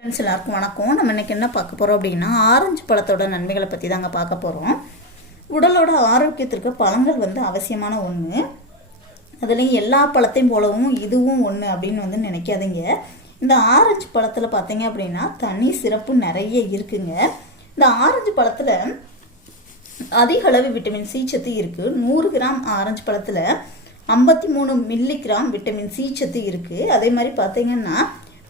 Friends எல்லாருக்கும் வணக்கம். நம்ம இன்றைக்கி என்ன பார்க்க போகிறோம் அப்படின்னா ஆரஞ்சு பழத்தோட நன்மைகளை பற்றி தாங்க பார்க்க போகிறோம் உடலோட ஆரோக்கியத்திற்கு பழங்கள் வந்து அவசியமான ஒன்று அதுலேயும் எல்லா பழத்தையும் போலவும் இதுவும் ஒன்று அப்படின்னு வந்து நினைக்காதீங்க. இந்த ஆரஞ்சு பழத்தில் பார்த்தீங்க அப்படின்னா தனி சிறப்பு நிறைய இருக்குங்க. இந்த ஆரஞ்சு பழத்தில் அதிக அளவு விட்டமின் சி சத்து இருக்குது நூறு கிராம் ஆரஞ்சு பழத்தில் ஐம்பத்தி மூணு மில்லி கிராம் விட்டமின் சி சத்து இருக்குது அதே மாதிரி பார்த்தீங்கன்னா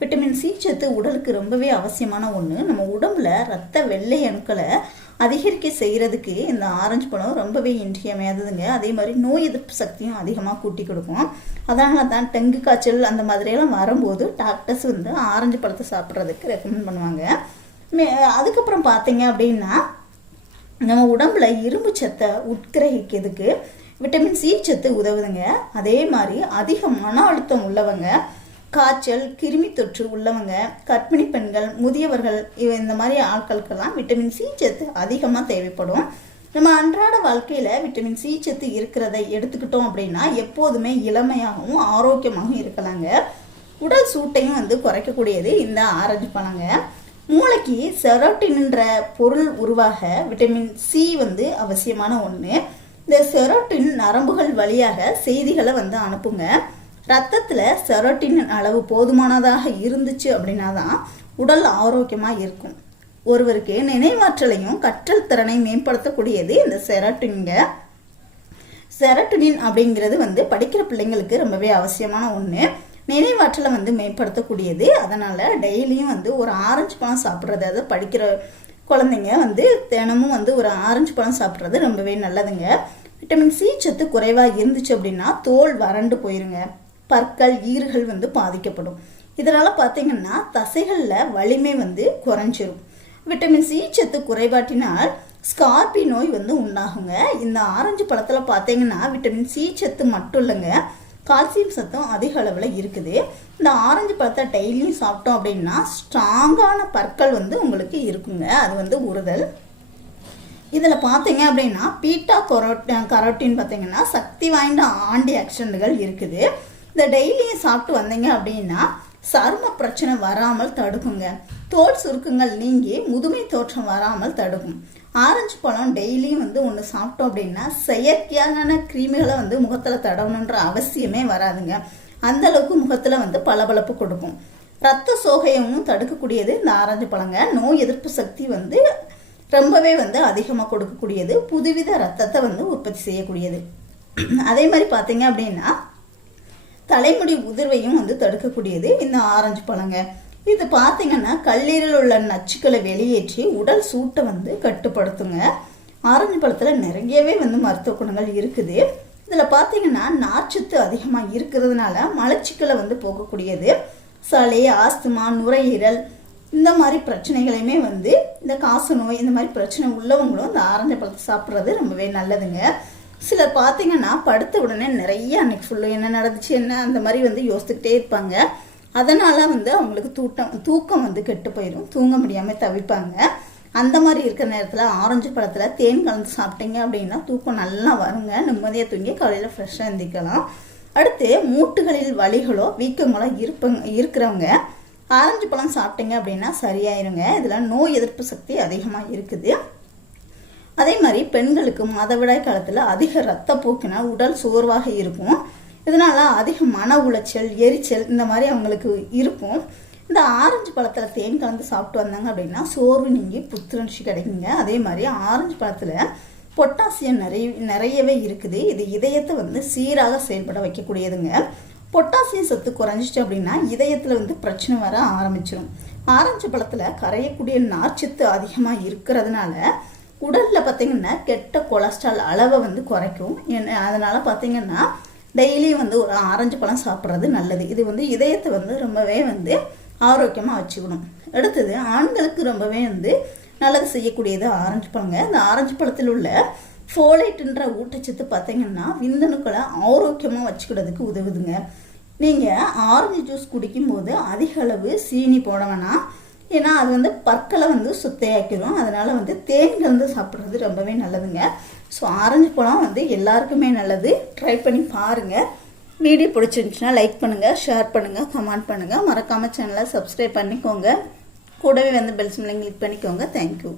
விட்டமின் சி சத்து உடலுக்கு ரொம்பவே அவசியமான ஒன்று நம்ம உடம்புல ரத்த வெள்ளை அணுக்களை அதிகரிக்க செய்கிறதுக்கு இந்த ஆரஞ்சு பழம் ரொம்பவே இன்றியமையாததுங்க. அதே மாதிரி நோய் எதிர்ப்பு சக்தியும் அதிகமாக கூட்டி கொடுக்கும். அதனால தான் டெங்கு காய்ச்சல் அந்த மாதிரியெல்லாம் வரும்போது டாக்டர்ஸ் வந்து ஆரஞ்சு பழத்தை சாப்பிட்றதுக்கு ரெக்கமெண்ட் பண்ணுவாங்க. மே- அதுக்கப்புறம் பார்த்தீங்க அப்படின்னா நம்ம உடம்புல இரும்பு சத்தை உட்கிரகிக்கிறதுக்கு விட்டமின் சி சத்து உதவுதுங்க. அதே மாதிரி அதிக மன அழுத்தம் உள்ளவங்க காய்ச்சல் கிருமி தொற்று உள்ளவங்க கர்ப்பிணி பெண்கள் முதியவர்கள் இவ இந்த மாதிரி ஆட்களுக்கெல்லாம் விட்டமின் சி சத்து அதிகமாக தேவைப்படும். நம்ம அன்றாட வாழ்க்கையில் விட்டமின் சி சத்து இருக்கிறத எடுத்துக்கிட்டோம் அப்படின்னா எப்போதுமே இளமையாகவும் ஆரோக்கியமாகவும் இருக்கலாங்க. உடல் சூட்டையும் வந்து குறைக்கக்கூடியது இந்த ஆரஞ்சு பழங்க. மூளைக்கு செரோட்டின்ன்ற பொருள் உருவாக விட்டமின் சி வந்து அவசியமான ஒன்று இந்த செரோட்டின் நரம்புகள் வழியாக செய்திகளை வந்து அனுப்புங்க. ரத்தத்தில் செரோட்டினின் அளவு போதுமானதாக இருந்துச்சு அப்படின்னா தான் உடல் ஆரோக்கியமாக இருக்கும். ஒருவருக்கு நினைவாற்றலையும் கற்றல் திறனை மேம்படுத்தக்கூடியது இந்த செரட்டுனிங்க செரட்டுனின் அப்படிங்கிறது வந்து படிக்கிற பிள்ளைங்களுக்கு ரொம்பவே அவசியமான ஒன்று நினைவாற்றலை வந்து மேம்படுத்தக்கூடியது. அதனால் டெய்லியும் வந்து ஒரு ஆரஞ்சு பழம் சாப்பிட்றது அதாவது படிக்கிற குழந்தைங்க வந்து தினமும் வந்து ஒரு ஆரஞ்சு பழம் சாப்பிட்றது ரொம்பவே நல்லதுங்க. விட்டமின் சி சத்து குறைவாக இருந்துச்சு அப்படின்னா தோல் வறண்டு போயிருங்க. பற்கள் ஈறுகள் வந்து பாதிக்கப்படும். இதனால் பார்த்தீங்கன்னா தசைகளில் வலிமை வந்து குறைஞ்சிரும். விட்டமின் சி சத்து குறைபாட்டினால் ஸ்கார்பி நோய் வந்து உண்டாகுங்க. இந்த ஆரஞ்சு பழத்தில் பார்த்தீங்கன்னா விட்டமின் சி சத்து மட்டும் இல்லைங்க. கால்சியம் சத்தும் அதிக அளவில் இருக்குது. இந்த ஆரஞ்சு பழத்தை டெய்லியும் சாப்பிட்டோம் அப்படின்னா ஸ்ட்ராங்கான பற்கள் வந்து உங்களுக்கு இருக்குங்க. அது வந்து உறுதல். இதில் பார்த்தீங்க அப்படின்னா பீட்டா கொரோட் கரோட்டின் பார்த்தீங்கன்னா சக்தி வாய்ந்த ஆண்டி ஆக்சிடென்ட்கள் இருக்குது. இந்த டெய்லியும் சாப்பிட்டு வந்தீங்க அப்படின்னா சரும பிரச்சனை வராமல் தடுக்குங்க. தோல் சுருக்கங்கள் நீங்கி முதுமை தோற்றம் வராமல் தடுக்கும். ஆரஞ்சு பழம் டெய்லியும் வந்து ஒன்று சாப்பிட்டோம் அப்படின்னா செயற்கையான கிருமிகளை வந்து முகத்தில் தடவணுன்ற அவசியமே வராதுங்க. அந்த அளவுக்கு முகத்தில் வந்து பளபளப்பு கொடுக்கும். ரத்த சோகையமும் தடுக்கக்கூடியது இந்த ஆரஞ்சு பழங்க. நோய் எதிர்ப்பு சக்தி வந்து ரொம்பவே வந்து அதிகமாக கொடுக்கக்கூடியது. புதுவித ரத்தத்தை வந்து உற்பத்தி செய்யக்கூடியது. அதே மாதிரி பார்த்தீங்க அப்படின்னா தலைமுடி உதிர்வையும் வந்து தடுக்கக்கூடியது இந்த ஆரஞ்சு பழங்க. இது பார்த்தீங்கன்னா கல்லீரல் உள்ள நச்சுக்களை வெளியேற்றி உடல் சூட்டை வந்து கட்டுப்படுத்துங்க. ஆரஞ்சு பழத்தில் நிறையவே வந்து மருத்துவ குணங்கள் இருக்குது. இதில் பார்த்தீங்கன்னா நார்ச்சத்து அதிகமாக இருக்கிறதுனால மலச்சிக்கலை வந்து போகக்கூடியது. சளி ஆஸ்துமா நுரையீரல் இந்த மாதிரி பிரச்சனைகளையுமே வந்து இந்த காசு நோய் இந்த மாதிரி பிரச்சனை உள்ளவங்களும் இந்த ஆரஞ்சு பழத்தை சாப்பிட்றது ரொம்பவே நல்லதுங்க. சிலர் பார்த்தீங்கன்னா படுத்த உடனே நிறைய அன்னைக்கு ஃபுல்லாக என்ன நடந்துச்சு என்ன அந்த மாதிரி வந்து யோசிச்சுக்கிட்டே இருப்பாங்க. அதனால் வந்து அவங்களுக்கு தூட்டம் தூக்கம் வந்து கெட்டு போயிடும் தூங்க முடியாமல் தவிப்பாங்க. அந்த மாதிரி இருக்கிற நேரத்தில் ஆரஞ்சு பழத்தில் தேன் கலந்து சாப்பிட்டீங்க அப்படின்னா தூக்கம் நல்லா வருங்க. நிம்மதியாக தூங்கி காலையில் ஃப்ரெஷ்ஷாக எந்திக்கலாம் அடுத்து மூட்டுகளில் வலிகளோ வீக்கங்களோ இருப்பங்க இருக்கிறவங்க ஆரஞ்சு பழம் சாப்பிட்டீங்க அப்படின்னா சரியாயிருங்க. இதில் நோய் எதிர்ப்பு சக்தி அதிகமாக இருக்குது. அதே மாதிரி பெண்களுக்கு மாதவிடாய் காலத்தில் அதிக ரத்தப்போக்கினா உடல் சோர்வாக இருக்கும். இதனால அதிக மன உளைச்சல் எரிச்சல் இந்த மாதிரி அவங்களுக்கு இருக்கும். இந்த ஆரஞ்சு பழத்தில் தேன் கலந்து சாப்பிட்டு வந்தாங்க அப்படின்னா சோர்வு நீங்கி புத்துணர்ச்சி கிடைக்குங்க. அதே மாதிரி ஆரஞ்சு பழத்தில் பொட்டாசியம் நிறைய நிறையவே இருக்குது. இது இதயத்தை வந்து சீராக செயல்பட வைக்கக்கூடியதுங்க. பொட்டாசியம் சத்து குறைஞ்சிச்சு அப்படின்னா இதயத்தில் வந்து பிரச்சனை வர ஆரம்பிச்சிடும் ஆரஞ்சு பழத்தில் கரையக்கூடிய நார்ச்சத்து அதிகமாக இருக்கிறதுனால உடலில் பார்த்தீங்கன்னா கெட்ட கொலஸ்ட்ரால் அளவை வந்து குறைக்கும். என்ன அதனால் பார்த்தீங்கன்னா டெய்லியும் வந்து ஒரு ஆரஞ்சு பழம் சாப்பிட்றது நல்லது. இது வந்து இதயத்தை வந்து ரொம்பவே வந்து ஆரோக்கியமாக வச்சுக்கணும். அடுத்தது ஆண்களுக்கு ரொம்பவே வந்து நல்லது செய்யக்கூடியது ஆரஞ்சு பழங்க. இந்த ஆரஞ்சு பழத்தில் உள்ள ஃபோலைட்டுன்ற ஊட்டச்சத்து பார்த்தீங்கன்னா விந்தணுக்களை ஆரோக்கியமாக வச்சுக்கிறதுக்கு உதவுதுங்க. நீங்கள் ஆரஞ்சு ஜூஸ் குடிக்கும்போது அதிக அளவு சீனி போட வேணாம். ஏன்னா அது வந்து பற்களை வந்து சுத்தையாக்கிடும் அதனால் வந்து தேன் கலந்து சாப்பிட்றது ரொம்பவே நல்லதுங்க. ஸோ ஆரஞ்சு பழம் வந்து எல்லாருக்குமே நல்லது. ட்ரை பண்ணி பாருங்கள் வீடியோ பிடிச்சிருந்துச்சுன்னா லைக் பண்ணுங்கள் ஷேர் பண்ணுங்கள் கமெண்ட் பண்ணுங்கள் மறக்காமல் சேனலை சப்ஸ்கிரைப் பண்ணிக்கோங்க. கூடவே வந்து பெல் சிம்லையும் கிளிக் பண்ணிக்கோங்க. Thank you